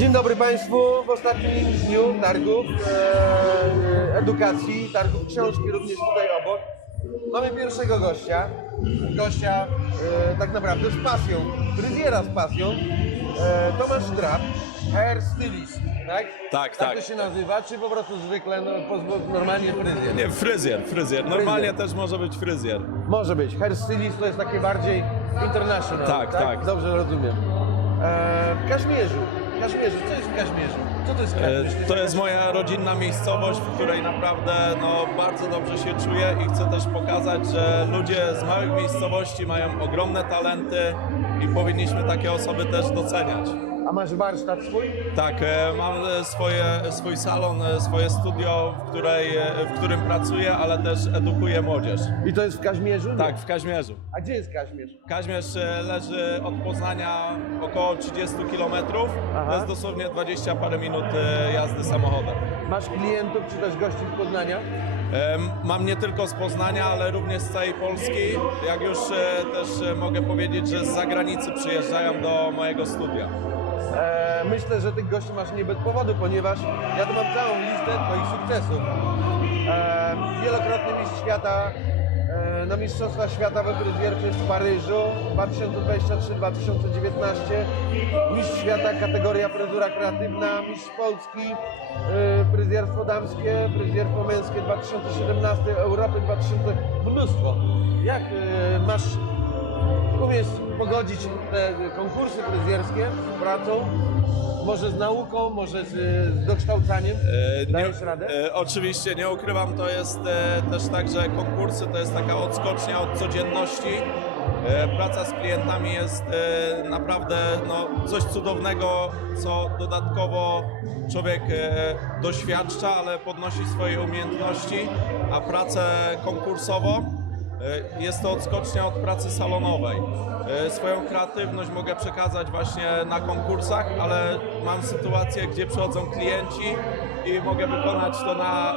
Dzień dobry Państwu. W ostatnim dniu targów e, edukacji, targów książki również tutaj obok. Mamy pierwszego gościa. Gościa e, tak naprawdę z pasją, fryzjera z pasją. E, Tomasz Drab, hair stylist, tak? Tak, Tak tak. to się nazywa, czy po prostu zwykle, no, normalnie fryzjer? Nie, fryzjer, fryzjer. Normalnie też może być fryzjer. Może być. Hair stylist to jest takie bardziej international. Tak, tak. Dobrze rozumiem. E, w Kaszmierzu. Kaszmierzu. Co jest w Kaszmierzu? Co to jest? E, To jest moja rodzinna miejscowość, w której naprawdę no, bardzo dobrze się czuję i chcę też pokazać, że ludzie z małych miejscowości mają ogromne talenty i powinniśmy takie osoby też doceniać. A masz warsztat swój? Tak, e, mam e, swoje, swój salon, e, swoje studio, w, której, w którym pracuję, ale też edukuję młodzież. I to jest w Kaźmierzu? Tak, w Kaźmierzu. A gdzie jest Kaźmierz? Kaźmierz leży od Poznania około 30 km. To jest dosłownie 20 parę minut jazdy samochodem. Masz klientów czy też gości z Poznania? Mam nie tylko z Poznania, ale również z całej Polski. Jak już też mogę powiedzieć, że z zagranicy przyjeżdżają do mojego studia. E, myślę, że tych gości masz nie bez powodu, ponieważ ja tu mam całą listę Twoich sukcesów. E, wielokrotny mistrz świata e, na Mistrzostwa Świata we fryzjerce w Paryżu 2023-2019. Mistrz świata kategoria fryzura kreatywna, mistrz Polski, e, fryzjerstwo damskie, fryzjerstwo męskie 2017, Europy 2000, mnóstwo. Jak e, masz umiesz pogodzić te konkursy fryzjerskie z pracą, może z nauką, może z, z dokształcaniem? E, Dajesz radę? e, oczywiście, nie ukrywam, to jest e, też tak, że konkursy to jest taka odskocznia od codzienności. E, praca z klientami jest e, naprawdę no, coś cudownego, co dodatkowo człowiek e, doświadcza, ale podnosi swoje umiejętności, a pracę konkursową Jest to odskocznia od pracy salonowej. E, Swoją kreatywność mogę przekazać właśnie na konkursach, ale mam sytuację, gdzie przychodzą klienci i mogę wykonać to na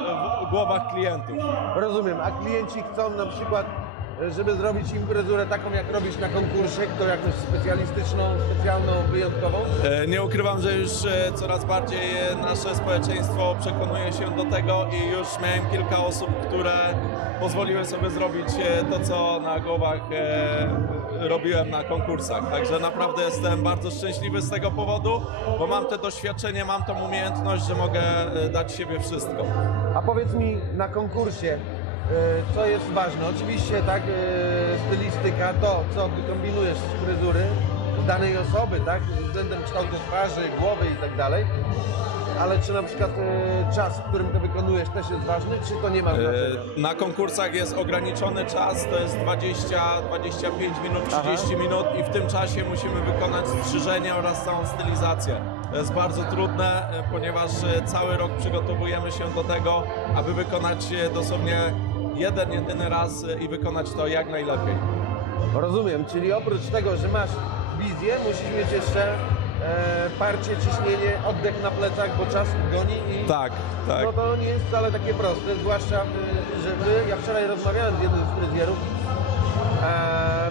głowach klientów. Rozumiem, a klienci chcą na przykład, żeby zrobić im fryzurę taką, jak robisz na konkursie, to jakąś specjalistyczną, specjalną, wyjątkową? E, Nie ukrywam, że już e, coraz bardziej e, nasze społeczeństwo przekonuje się do tego i już miałem kilka osób, które pozwoliły sobie zrobić to, co na głowach robiłem na konkursach. Także naprawdę jestem bardzo szczęśliwy z tego powodu, bo mam te doświadczenie, mam tą umiejętność, że mogę dać siebie wszystko. A powiedz mi na konkursie, co jest ważne? Oczywiście tak, e, stylistyka, to co wykombinujesz z fryzury danej osoby, tak, względem kształtu twarzy, głowy i tak dalej. Ale czy na przykład e, czas, w którym to wykonujesz też jest ważny, czy to nie ma znaczenia? E, Na konkursach jest ograniczony czas, to jest 20, 25 minut, 30 minut i w tym czasie musimy wykonać strzyżenie oraz całą stylizację. To jest bardzo trudne, e, ponieważ e, cały rok przygotowujemy się do tego, aby wykonać e, dosłownie jeden, jedyny raz e, i wykonać to jak najlepiej. Rozumiem, czyli oprócz tego, że masz wizję, musisz mieć jeszcze e, parcie, ciśnienie, oddech na plecach, bo czas goni i Tak, tak. no to nie jest wcale takie proste, zwłaszcza, e, że wy, ja wczoraj rozmawiałem z jednym z fryzjerów,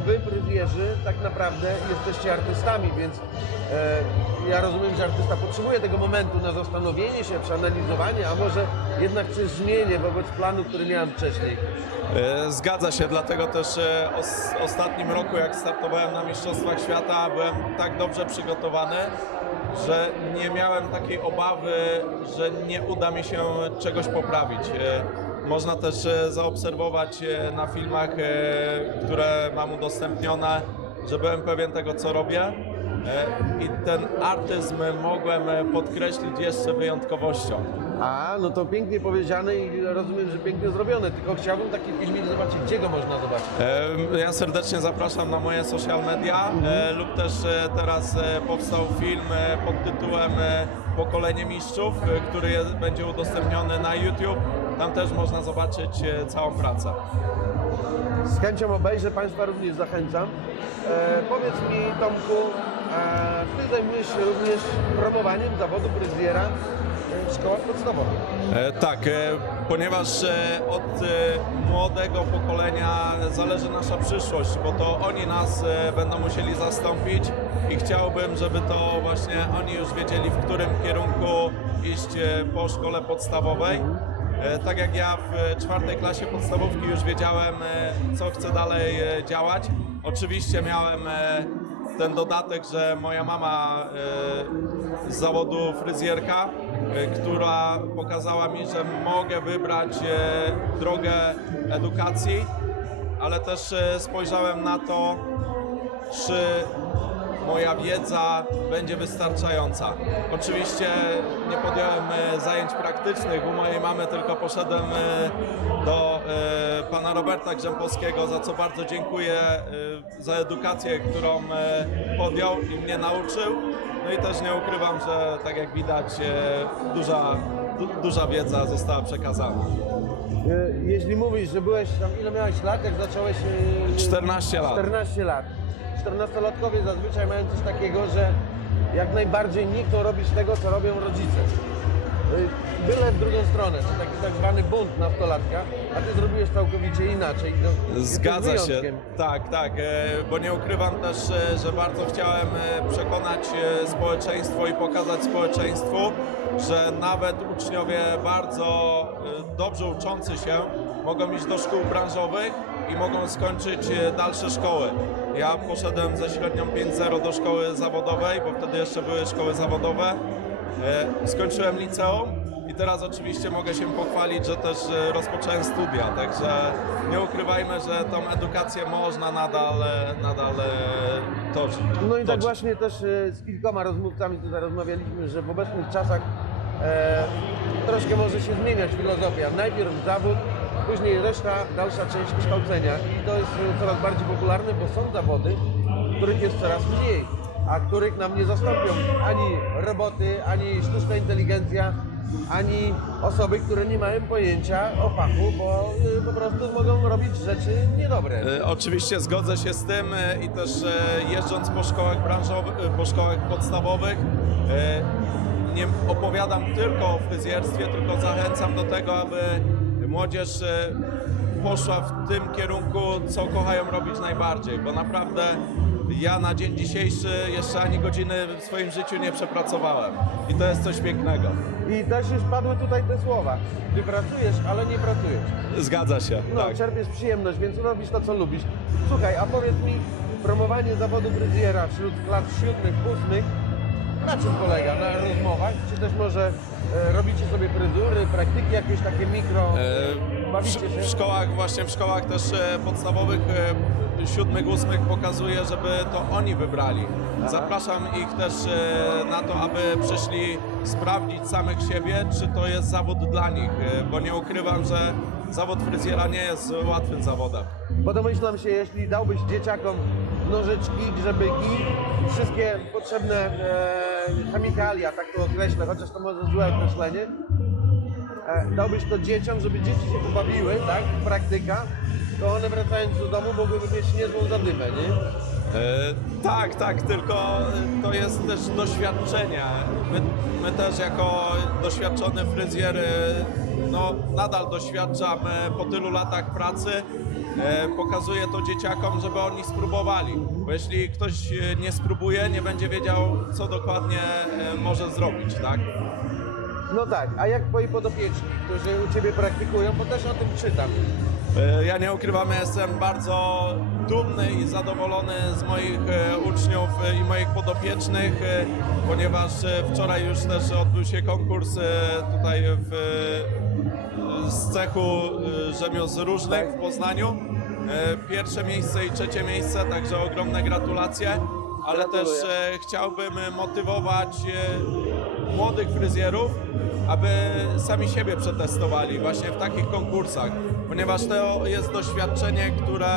wy fryzjerzy tak naprawdę jesteście artystami, więc e, ja rozumiem, że artysta potrzebuje tego momentu na zastanowienie się, przeanalizowanie, a może jednak coś zmienię wobec planu, który miałem wcześniej. E, Zgadza się, dlatego też e, os, ostatnim roku, jak startowałem na Mistrzostwach Świata, byłem tak dobrze przygotowany, że nie miałem takiej obawy, że nie uda mi się czegoś poprawić. Można też e, zaobserwować e, na filmach, e, które mam udostępnione, że byłem pewien tego, co robię. I ten artyzm mogłem podkreślić jeszcze wyjątkowością. A, no to pięknie powiedziane i rozumiem, że pięknie zrobione, tylko chciałbym taki filmik zobaczyć, gdzie go można zobaczyć. Ja serdecznie zapraszam na moje social media e, lub też teraz powstał film pod tytułem Pokolenie Mistrzów, który będzie udostępniony na YouTube. Tam też można zobaczyć e, całą pracę. Z chęcią obejrzę, Państwa również zachęcam. E, powiedz mi, Tomku, e, Ty zajmujesz się również promowaniem zawodu fryzjera e, w szkołach podstawowych. E, Tak, e, ponieważ e, od e, młodego pokolenia zależy nasza przyszłość, bo to oni nas e, będą musieli zastąpić i chciałbym, żeby to właśnie oni już wiedzieli, w którym kierunku iść e, po szkole podstawowej. E, Tak jak ja w czwartej klasie podstawówki już wiedziałem, e, co chcę dalej e, działać. Oczywiście miałem ten dodatek, że moja mama z zawodu fryzjerka, która pokazała mi, że mogę wybrać drogę edukacji, ale też spojrzałem na to, czy moja wiedza będzie wystarczająca. Oczywiście nie podjąłem e, zajęć praktycznych, u mojej mamy tylko poszedłem e, do e, pana Roberta Grzępowskiego, za co bardzo dziękuję za edukację, którą podjął i mnie nauczył. No i też nie ukrywam, że tak jak widać duża, du, duża wiedza została przekazana. Jeśli mówisz, że byłeś tam, ile miałeś lat, jak zacząłeś? e, 14 lat. 14 lat. 14-latkowie zazwyczaj mają coś takiego, że jak najbardziej chcą robić tego, co robią rodzice. Byle w drugą stronę, to taki tak zwany bunt nastolatka, a ty zrobiłeś całkowicie inaczej. No, Zgadza się. Tak, tak, e, bo nie ukrywam też, e, że bardzo chciałem e, przekonać społeczeństwo i pokazać społeczeństwu, że nawet uczniowie bardzo dobrze uczący się mogą iść do szkół branżowych i mogą skończyć dalsze szkoły. Ja poszedłem ze średnią 5.0 do szkoły zawodowej, bo wtedy jeszcze były szkoły zawodowe. E, Skończyłem liceum i teraz oczywiście mogę się pochwalić, że też e, rozpocząłem studia, także nie ukrywajmy, że tą edukację można nadal, e, nadal toczyć. No i tak właśnie też z kilkoma rozmówcami tutaj rozmawialiśmy, że w obecnych czasach e, troszkę może się zmieniać filozofia. Najpierw zawód, później reszta, dalsza część kształcenia i to jest coraz bardziej popularne, bo są zawody, których jest coraz mniej, a których nam nie zastąpią ani roboty, ani sztuczna inteligencja, ani osoby, które nie mają pojęcia o fachu, bo e, po prostu mogą robić rzeczy niedobre. E, Oczywiście zgodzę się z tym e, i też jeżdżąc po szkołach branżowych, po szkołach podstawowych, nie opowiadam tylko o fryzjerstwie, tylko zachęcam do tego, aby młodzież poszła w tym kierunku, co kochają robić najbardziej, bo naprawdę ja na dzień dzisiejszy jeszcze ani godziny w swoim życiu nie przepracowałem i to jest coś pięknego. I też już padły tutaj te słowa. Ty pracujesz, ale nie pracujesz. Zgadza się, No, tak. czerpiesz przyjemność, więc robisz to, co lubisz. Słuchaj, a powiedz mi, promowanie zawodu fryzjera wśród klas siódmych, ósmych, na czym polega? Na rozmowach? Czy też może e, robicie sobie fryzury, praktyki jakieś takie mikro? E, bawicie w, się? w szkołach, właśnie w szkołach też e, podstawowych, e, siódmych, ósmych pokazuję, żeby to oni wybrali. Zapraszam ich też e, na to, aby przyszli sprawdzić samych siebie, czy to jest zawód dla nich, bo nie ukrywam, że zawód fryzjera nie jest łatwym zawodem. Bo domyślam się, jeśli dałbyś dzieciakom nożyczki, grzebyki, wszystkie potrzebne e, chemikalia, tak to określę, chociaż to może złe określenie, dałbyś to dzieciom, żeby dzieci się pobawiły, tak, praktyka, to one wracając do domu mogłyby mieć niezłą zadymę, nie? E, tak, tak, tylko to jest też doświadczenie. My, my też jako doświadczony fryzjer, e, no nadal doświadczam e, po tylu latach pracy, e, pokazuję to dzieciakom, żeby oni spróbowali. Bo jeśli ktoś e, nie spróbuje, nie będzie wiedział, co dokładnie e, może zrobić, tak? No tak, a jak twoi podopieczni, którzy u Ciebie praktykują, bo też o tym czytam. E, Ja nie ukrywam, jestem bardzo dumny i zadowolony z moich e, uczniów e, i moich podopiecznych, ponieważ wczoraj już też odbył się konkurs tutaj w, z cechu rzemiosł różnych w Poznaniu. Pierwsze miejsce i trzecie miejsce, także ogromne gratulacje. Ale też Gratuluję. e, chciałbym motywować młodych fryzjerów, aby sami siebie przetestowali właśnie w takich konkursach, ponieważ to jest doświadczenie, które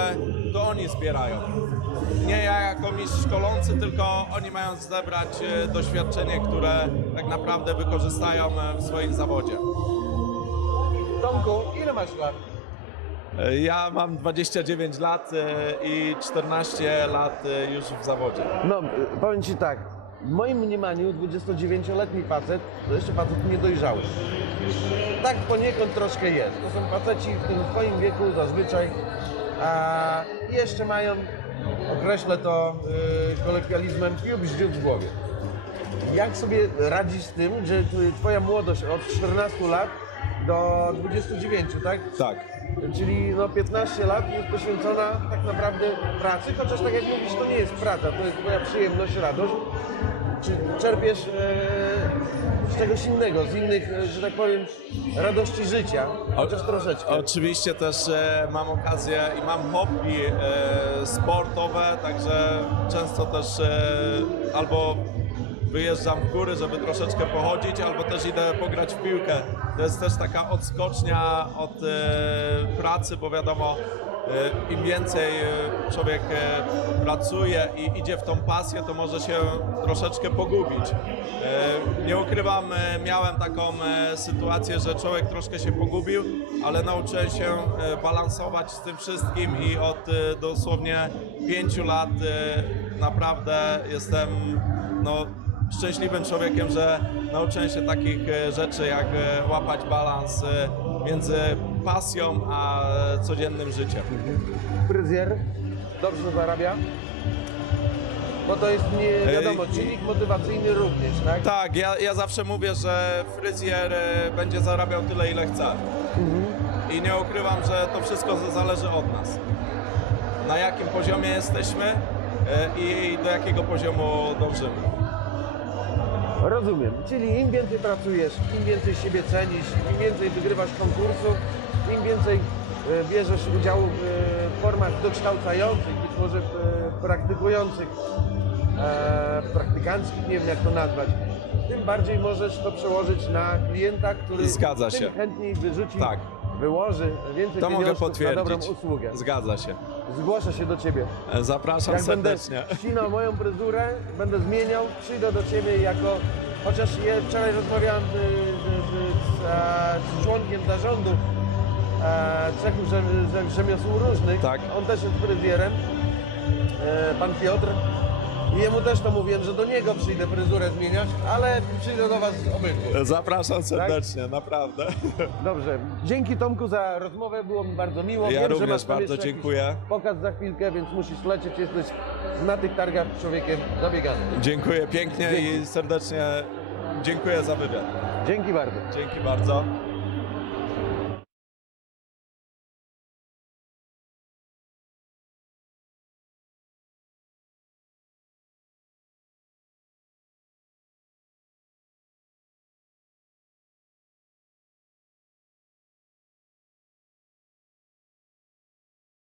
to oni zbierają. Nie ja jako mistrz szkolący, tylko oni mają zebrać e, doświadczenie, które tak naprawdę wykorzystają e, w swoim zawodzie. Tomku, ile masz lat? E, Ja mam 29 lat i 14 lat już w zawodzie. No, powiem Ci tak, w moim mniemaniu 29-letni facet to jeszcze facet niedojrzały. Tak poniekąd troszkę jest. To są faceci w tym swoim wieku zazwyczaj, a jeszcze mają, określę to yy, kolokwializmem, piób bździut w głowie. Jak sobie radzisz z tym, że tw- twoja młodość od 14 lat do 29, tak? Tak. Czyli no 15 lat jest poświęcona tak naprawdę pracy, chociaż tak jak mówisz, to nie jest praca, to jest twoja przyjemność, radość. Czy czerpiesz e, z czegoś innego, z innych, e, że tak powiem, radości życia, chociaż troszeczkę. Oczywiście też e, mam okazję i mam hobby e, sportowe, także często też e, albo wyjeżdżam w góry, żeby troszeczkę pochodzić, albo też idę pograć w piłkę. To jest też taka odskocznia od e, pracy, bo wiadomo, im więcej e, człowiek e, pracuje i idzie w tą pasję, to może się troszeczkę pogubić. E, Nie ukrywam, e, miałem taką e, sytuację, że człowiek troszkę się pogubił, ale nauczyłem się e, balansować z tym wszystkim i od e, dosłownie pięciu lat e, naprawdę jestem no, szczęśliwym człowiekiem, że nauczyłem się takich e, rzeczy jak e, łapać balans e, między pasją a e, codziennym życiem. Fryzjer dobrze zarabia? Bo to jest nie wiadomo, czynnik motywacyjny również, tak? Tak, ja, ja zawsze mówię, że fryzjer e, będzie zarabiał tyle, ile chce. I nie ukrywam, że to wszystko zależy od nas. Na jakim poziomie jesteśmy e, i do jakiego poziomu dążymy. Rozumiem. Czyli im więcej pracujesz, im więcej siebie cenisz, im więcej wygrywasz konkursów, im więcej bierzesz udziału w e, formach dokształcających, być może e, praktykujących, e, praktykanckich, nie wiem jak to nazwać, tym bardziej możesz to przełożyć na klienta, który Zgadza tym się. chętniej wyrzuci, Tak. wyłoży więcej To mogę pieniążków na dobrą potwierdzić. usługę. Zgadza się. Zgłoszę się do Ciebie. E, Zapraszam Jak będę serdecznie. ścinał moją fryzurę, będę zmieniał, przyjdę do Ciebie jako, chociaż ja wczoraj rozmawiałem z, z, z, z, e, z członkiem zarządu e, cechu rzem- rzem- rzemiosł różnych, Tak. on też jest fryzjerem, e, pan Piotr. I jemu też to mówiłem, że do niego przyjdę fryzurę zmieniać, ale przyjdę do Was obydwu. Zapraszam serdecznie, naprawdę. Dobrze, dzięki Tomku za rozmowę, było mi bardzo miło. Ja Wiem, że również masz tam bardzo jeszcze jakiś dziękuję. Pokaz za chwilkę, więc musisz lecieć, jesteś na tych targach człowiekiem zabieganym. Dziękuję pięknie i serdecznie dziękuję za wywiad. Dzięki bardzo. Dzięki bardzo.